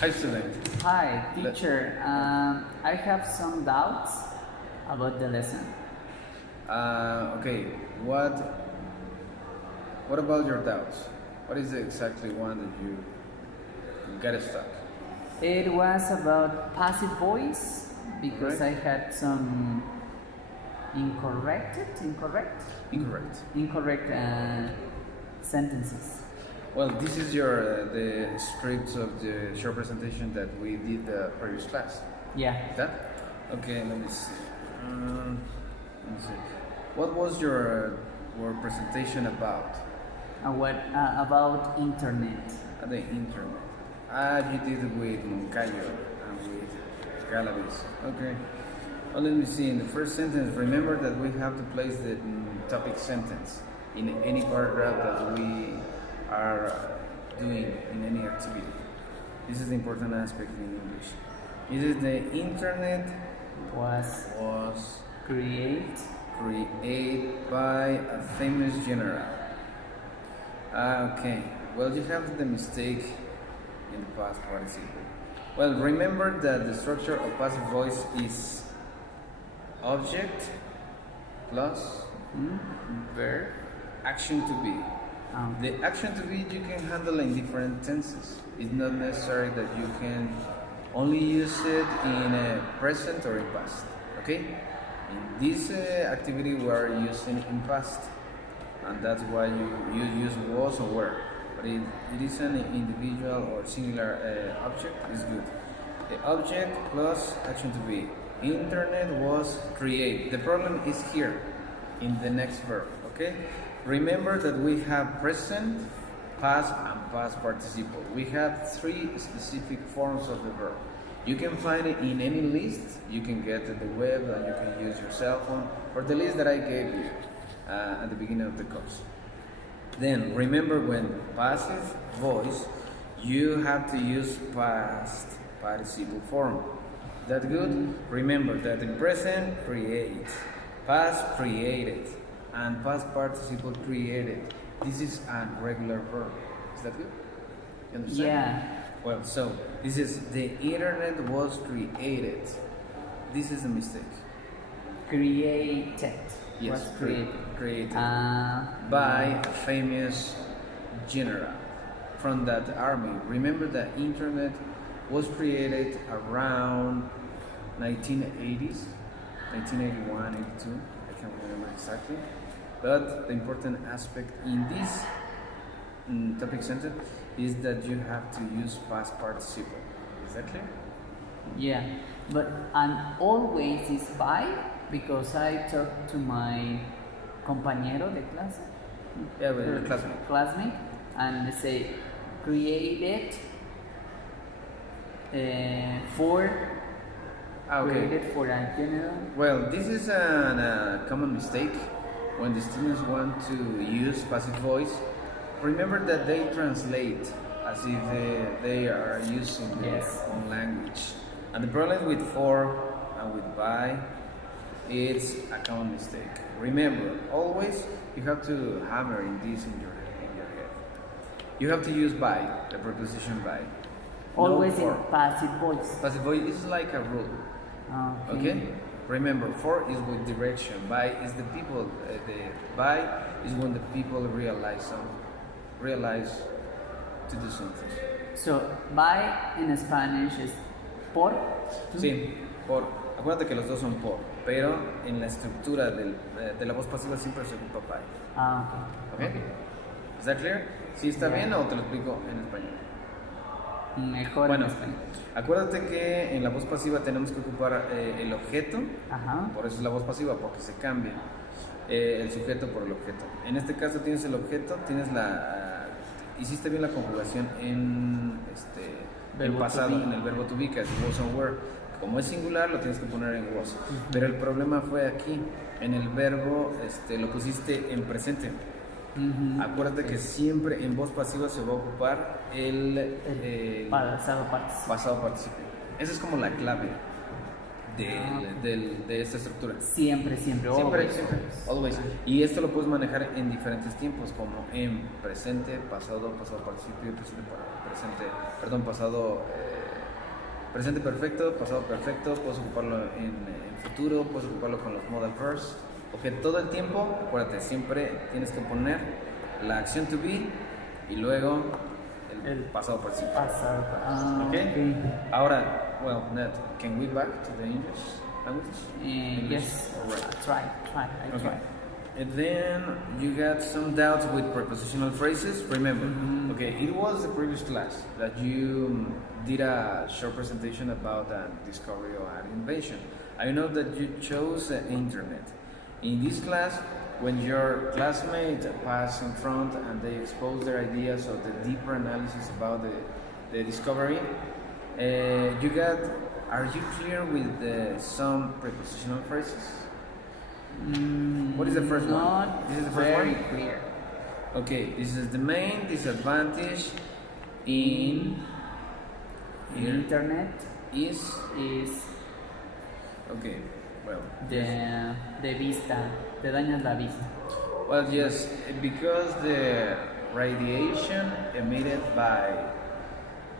Hi, student. Hi, teacher. I have some doubts about the lesson. Okay, what what about your doubts? What is the exactly one that you get stuck? It was about passive voice because Right. I had some incorrect Incorrect. sentences. Well, this is your the script of the short presentation that we did the previous class. Yeah. Is that? Okay, let me see. Let me see. What was your presentation about? What about internet? The internet. You did it with Moncayo and with Galavis. Okay. Well, let me see. In the first sentence, remember that we have to place the topic sentence in any paragraph that we are doing in any activity. This is the important aspect in English. It is the internet Was created created by a famous general. Okay. Well, you have the mistake in the past participle. Well, remember that the structure of passive voice is object plus verb action to be. The action to be you can handle in different tenses. It's not necessary that you can only use it in present or in past. Okay? In this activity we are using in past, and that's why you use was or were. But it is an individual or singular object is good. The object plus action to be. Internet was created. The problem is here in the next verb. Okay? Remember that we have present, past, and past participle. We have three specific forms of the verb. You can find it in any list. You can get to the web and you can use your cell phone or the list that I gave you at the beginning of the course. Then remember when passive voice, you have to use past participle form. That good? Remember that in present create, past created, and past participle created. This is a regular verb. Is that good? You understand? Yeah. Well, so this is the internet was created. This is a mistake. Created. Yes, Was created. created Uh, by a famous general from that army. Remember that internet was created around 1980s, 1981, 82. I can't remember exactly. But the important aspect in this topic sentence is that you have to use past participle. Is that clear? Yeah, but and always is by because I talked to my compañero de clase, Yeah, with your classmate. classmate, and they say created for Okay. created for a general. Well, this is a common mistake when the students want to use passive voice. Remember that they translate as if they are using their Yes. own language. And the problem with for and with by, it's a common mistake. Remember, always you have to hammer in this in your head. You have to use by, the preposition by. Always No in for. passive voice. Passive voice is like a rule. Okay? Remember, for is with direction. By is the people. The by is when the people realize to do something. So by in Spanish is por. Sí, por. Acuérdate que los dos son por, pero en la estructura de la voz pasiva siempre se ocupa by. Okay. ¿Ok? ¿Is that clear? ¿Sí está Yeah. bien o te lo explico en español? Mejor Bueno, en español. acuérdate que en la voz pasiva tenemos que ocupar el objeto. Ajá. Por eso es la voz pasiva, porque se cambia el sujeto por el objeto. En este caso tienes el objeto, tienes hiciste bien la conjugación en Verbo to pasado, be. en el verbo to be, que es was and were. Como es singular, lo tienes que poner en was. Pero el problema fue aquí, en el verbo lo pusiste en presente. Ujú. Acuérdate que siempre en voz pasiva se va a ocupar el Pasado participio. pasado participio. Esa es como la clave de esta estructura. Siempre, Siempre, always. siempre, always. Y esto lo puedes manejar en diferentes tiempos, como en presente, pasado, pasado participio, presente, pasado presente perfecto, pasado perfecto, puedes ocuparlo en futuro, puedes ocuparlo con los modal verbs. Porque todo el tiempo, acuérdate, siempre tienes que poner la acción to be y luego el pasado participio. Pasado. Okay? Ahora, well, Ned, can we back to the English language? Yes. Alright. Try. I Okay. try. And then you got some doubts with prepositional phrases. Remember, okay, it was the previous class that you did a short presentation about an discovery or an invention. I know that you chose the internet. In this class, when your classmates pass in front and they expose their ideas or the deeper analysis about the discovery, are you clear with some prepositional phrases? What is the first one? Not This is the first very one? clear. Okay, this is the main disadvantage in here Internet is okay. Well, de vista, te dañas la vista. well, yes, because the radiation emitted by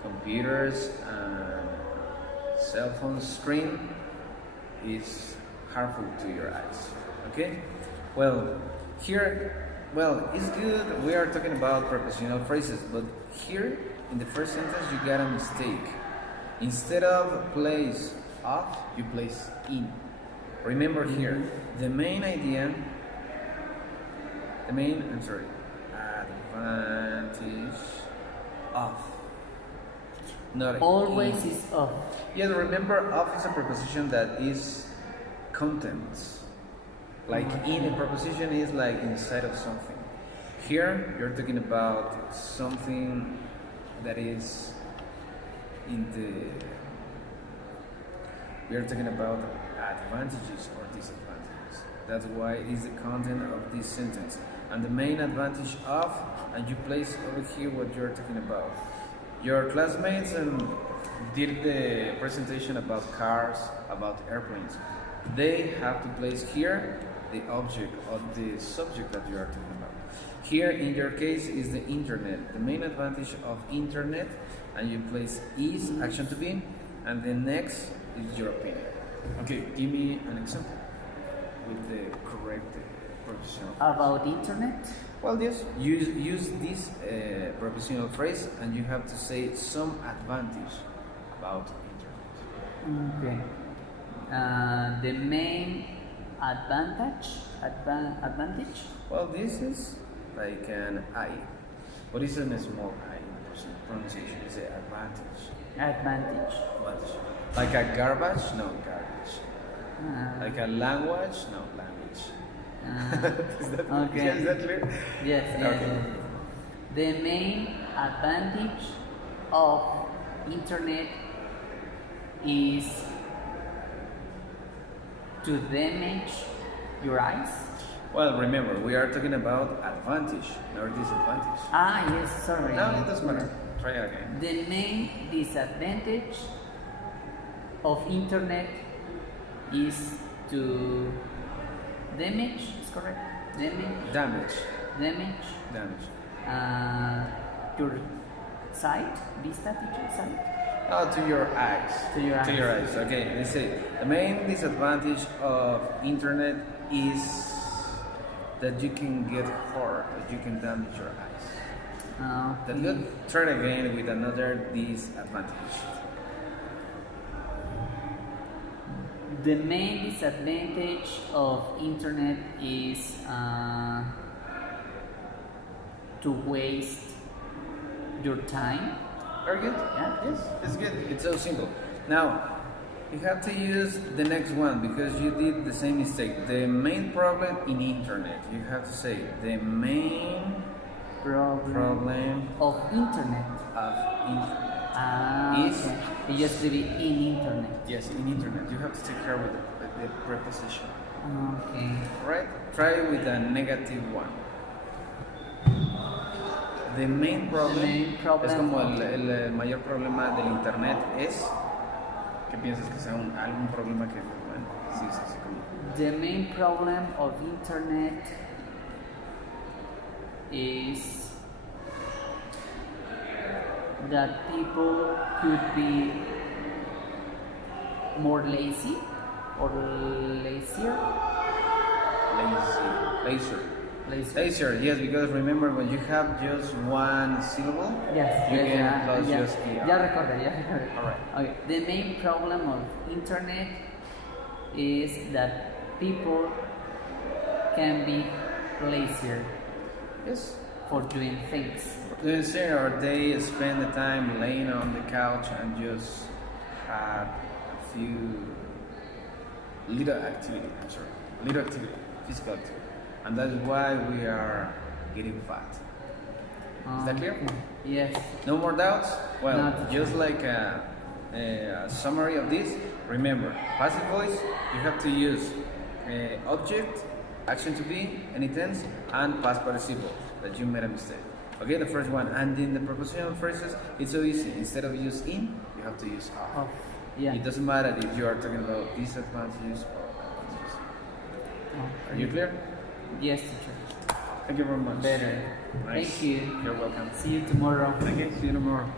computers and cell phone screen is harmful to your eyes. Okay? Well, here, it's good. We are talking about prepositional phrases, but here in the first sentence you got a mistake. Instead of place of, you place in. Remember here, the main idea, advantage of. Not Always in. is of. Yes, remember, of is a preposition that is contents. Like in a preposition is like inside of something. Here, you're talking about something that is in the. We are talking about advantages or disadvantages. That's why it is the content of this sentence. And the main advantage of, and you place over here what you're talking about. Your classmates did the presentation about cars, about airplanes. They have to place here the object or the subject that you are talking about. Here, in your case, is the internet. The main advantage of internet, and you place is action to be, and the next is your opinion. Okay, give me an example with the correct prepositional. About internet? Well, yes, use this prepositional phrase, and you have to say some advantage about internet. Okay. The main advantage? Well, this is like an I. What is a small I in pronunciation? It's an advantage. Advantage. Advantage. Like a garbage? No, garbage. Like a language? No, language. Okay. Is that clear? Yes. Okay. The main advantage of internet is to damage your eyes. Well, remember, we are talking about advantage, not disadvantage. Yes, sorry. No, it doesn't matter. Try it again. The main disadvantage of internet is to damage, is correct? Damage. Your sight, vista, teacher, sight. To your eyes. To your eyes. Okay, let's see. The main disadvantage of internet is that you can get hurt, that you can damage your eyes. That's good. Try it again with another disadvantage. The main disadvantage of internet is to waste your time. Very good. Yeah. Yes, it's good. It's so simple. Now, you have to use the next one because you did the same mistake. The main problem in internet. You have to say the main problem of internet. of internet. Is- Okay. Y yo escribí in internet. Yes, in internet. You have to take care with the preposition. Okay. Right? Try with a negative one. The main problem, es como el mayor problema del internet es que piensas que sea algún problema que, bueno, sí, como. The main problem of internet is that people could be more lazy or lazier? Laser. Lazy. Laser, yes, because remember when you have just one syllable, Yes, you yes, can plus yeah. just ER. Ya recordé, ya recordé. Alright. Okay. The main problem of internet is that people can be lazier Yes. for doing things. Doing so, or they spend the time laying on the couch and just have a few little activity. I'm sorry, little activity, physical activity, and that's why we are getting fat. Is that clear? Okay. Yes. No more doubts? Well, Not just like a summary of this, remember, passive voice, you have to use object, action to be, any tense, and past participle, that you made a mistake. Okay, the first one. And in the propositional phrases, it's so easy. Instead of use in, you have to use of. Of. Yeah. It doesn't matter if you are talking about disadvantages or advantages. Are you clear? Yes, teacher. Thank you very much. Better. Nice. Thank you. You're welcome. See you tomorrow. Okay, see you tomorrow.